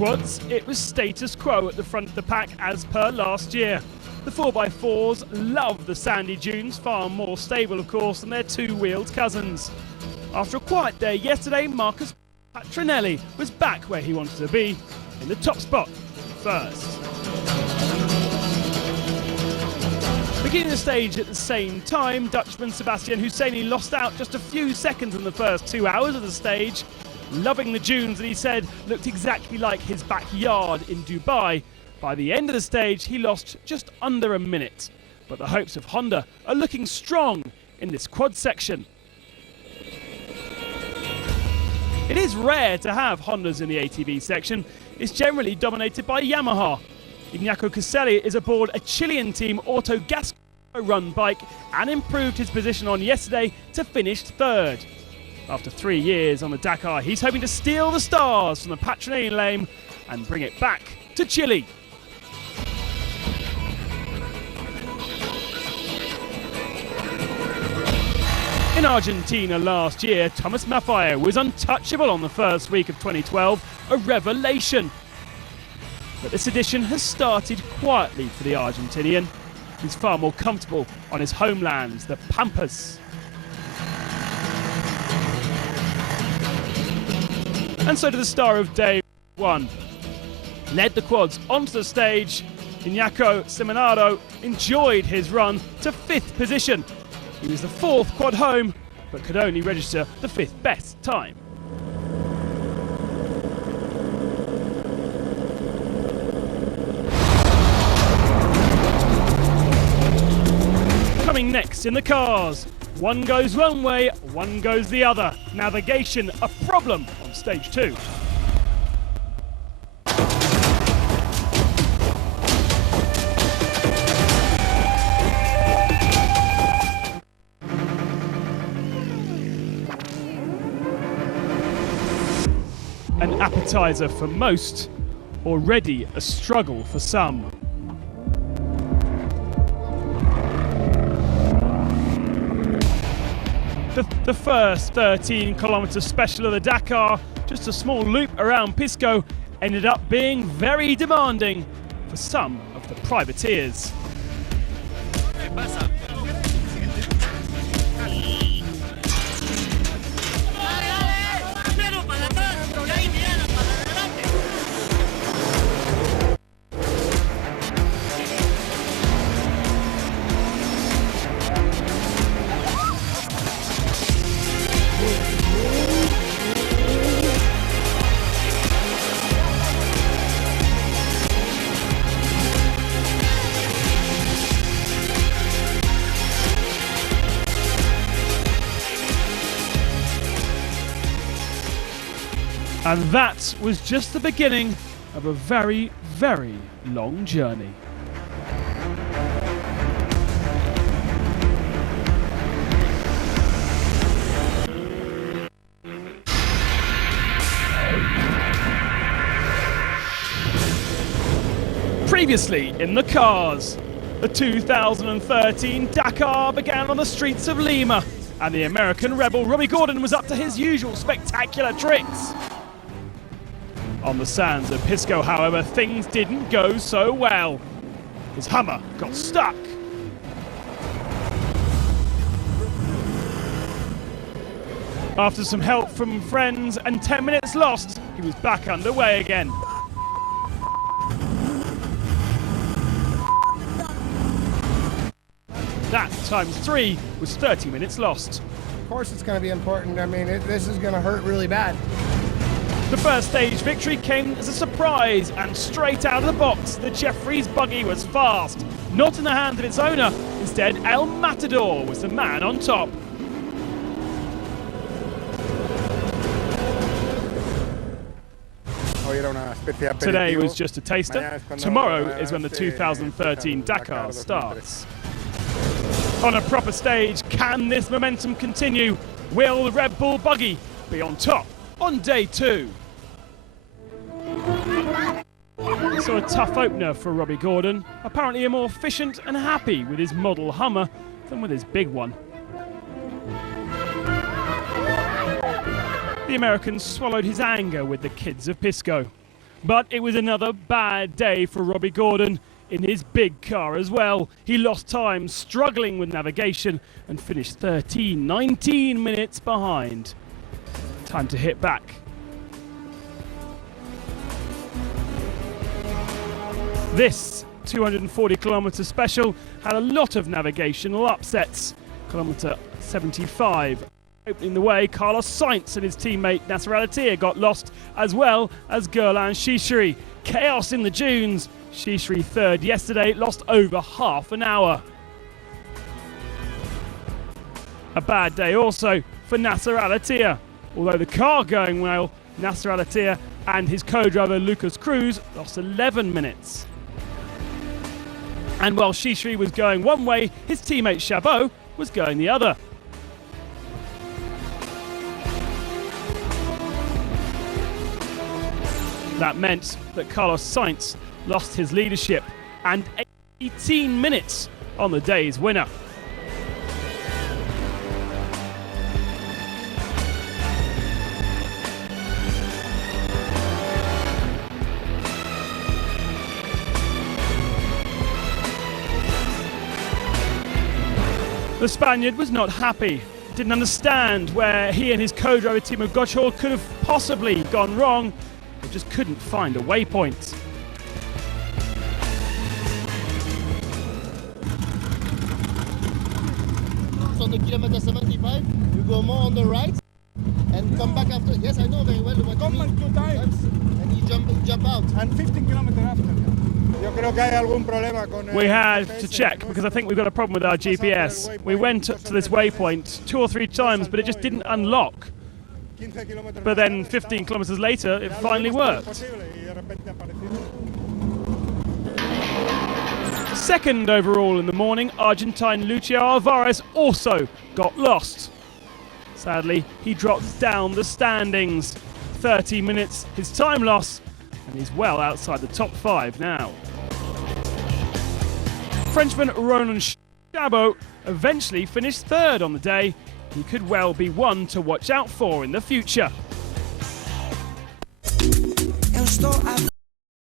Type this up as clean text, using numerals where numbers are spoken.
quads, it was status quo at the front of the pack as per last year. The 4x4s love the sandy dunes, far more stable of course than their two-wheeled cousins. After a quiet day yesterday, Marcus Patronelli was back where he wanted to be, in the top spot first. Beginning the stage at the same time, Dutchman Sebastian Husseini lost out just a few seconds in the first 2 hours of the stage, loving the dunes that he said looked exactly like his backyard in Dubai. By the end of the stage, he lost just under a minute. But the hopes of Honda are looking strong in this quad section. It is rare to have Hondas in the ATV section. It's generally dominated by Yamaha. Ignacio Caselli is aboard a Chilean team Auto Gas run bike and improved his position on yesterday to finish third. After 3 years on the Dakar, he's hoping to steal the stars from the Patronelli lane and bring it back to Chile. In Argentina last year, Thomas Maffei was untouchable on the first week of 2012, a revelation. But this edition has started quietly for the Argentinian. He's far more comfortable on his homelands, the Pampas. And so did the star of day one. Led the quads onto the stage. Ignacio Seminaro enjoyed his run to 5th position. He was the 4th quad home, but could only register the 5th best time. Coming next in the cars. One goes one way, one goes the other. Navigation a problem on stage 2. An appetizer for most, already a struggle for some. The first 13-kilometre special of the Dakar, just a small loop around Pisco, ended up being very demanding for some of the privateers. And that was just the beginning of a very, very long journey. Previously in the cars, the 2013 Dakar began on the streets of Lima, and the American rebel Robbie Gordon was up to his usual spectacular tricks. On the sands of Pisco, however, things didn't go so well. His Hummer got stuck. After some help from friends and 10 minutes lost, he was back underway again. That times 3 was 30 minutes lost. Of course it's going to be important. I mean, this is going to hurt really bad. The first stage victory came as a surprise, and straight out of the box, the Jeffries buggy was fast. Not in the hands of its owner. Instead, El Matador was the man on top. Today was just a taster. Tomorrow is when the 2013 Dakar starts. On a proper stage, can this momentum continue? Will the Red Bull buggy be on top on day 2? So a tough opener for Robbie Gordon, apparently more efficient and happy with his model Hummer than with his big one. The American swallowed his anger with the kids of Pisco. But it was another bad day for Robbie Gordon in his big car as well. He lost time, struggling with navigation, and finished 19 minutes behind. Time to hit back. This 240-kilometre special had a lot of navigational upsets. Kilometre 75. Opening the way, Carlos Sainz and his teammate Nasser Al-Attiyah got lost, as well as Gerlan Shishri. Chaos in the dunes. Shishri third yesterday, lost over half an hour. A bad day also for Nasser Al-Attiyah. Although the car going well, Nasser Al-Attiyah and his co-driver Lucas Cruz lost 11 minutes. And while Shishri was going one way, his teammate Chabot was going the other. That meant that Carlos Sainz lost his leadership and 18 minutes on the day's winner. The Spaniard was not happy, didn't understand where he and his co-driver Timo Gottschall could have possibly gone wrong, but just couldn't find a waypoint. On the kilometer 75, you go more on the right and come back after. Yes, I know very well what you mean. 2 times. And you jump out. And 15 kilometers after. We had to check because I think we've got a problem with our GPS. We went to this waypoint 2 or 3 times, but it just didn't unlock. But then 15 kilometers later, it finally worked. Second overall in the morning, Argentine Lucio Alvarez also got lost. Sadly, he dropped down the standings. 30 minutes, his time loss, and he's well outside the top 5 now. Frenchman Ronan Chabot eventually finished third on the day. He could well be one to watch out for in the future. Eu estou